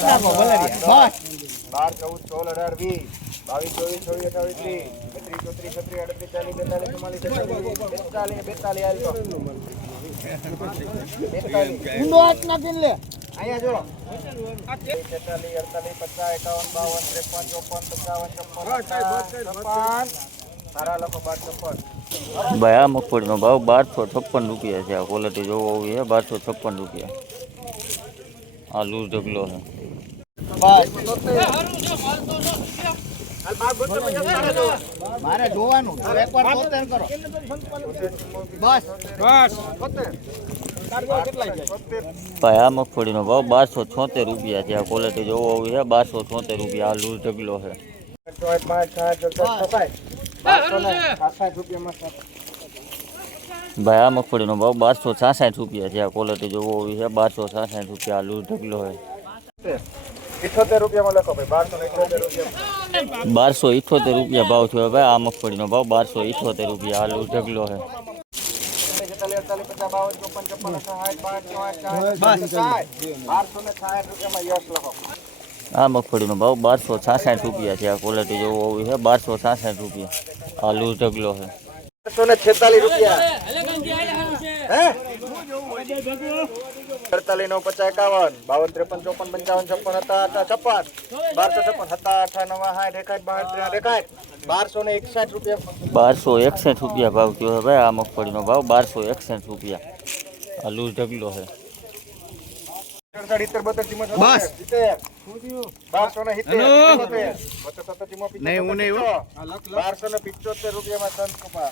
12, 14, 16, 18, 20, 22, 23, 24, 25, 33, 34, 35, 40, 42, અહીંયા જો 43, 48, 49, 50, 51, 53, સારા લખો 1256. ભાઈ આ મગફળીનો ભાવ 1256 રૂપિયા છે. આ ક્વોલિટી જોવો હોવી છે 1256 રૂપિયા. આ લૂઝ ઢગલો છે. મારે જોવાનું એકવાર 73 કરો બસ ભાઈ આ મગફળીનો ભાવ 1276 રૂપિયા છે. આ ક્વોલિટી જોવો હોવી છે 1276 રૂપિયા. આ લૂઝ ઢગલો છે. ભાઈ આ મગફળીનો ભાવ 1266 રૂપિયા છે. આ ક્વોલિટી જોવો હોવી છે 1266 રૂપિયા. આ લૂઝ ઢગલો છે. 78 રૂપિયામાં લખો ભાઈ 1278 રૂપિયા ભાવ થયો ભાઈ. આ મગફળીનો ભાવ 1278 રૂપિયા. આ લૂઝ ઢગલો છે. 1260 આ મગફળીનો ભાવ 1266 રૂપિયા છે. આ ક્વોલિટી જોવો હોવી છે 1266 રૂપિયા. આ લૂઝ ઢગલો છે. 1246 રૂપિયા 48, 9, 50, 51, 52, 53, 54, 55, 56, 57, 58, 61, 62, 63, 1261 રૂપિયા 1261 રૂપિયા ભાવ થયો છે ભાઈ. આ મગફળીનો ભાવ 1261 રૂપિયા. આ લૂઝ ઢગલો છે. બસ 1275 રૂપિયામાં સંત કપા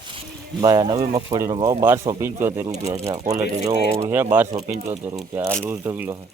ભાઈ આ નવી મગફળીનો ભાવ 1275 રૂપિયા છે. આ ક્વોલિટી જોવો હોવી છે 1275 રૂપિયા. આ લૂઝ ઢગલો છે.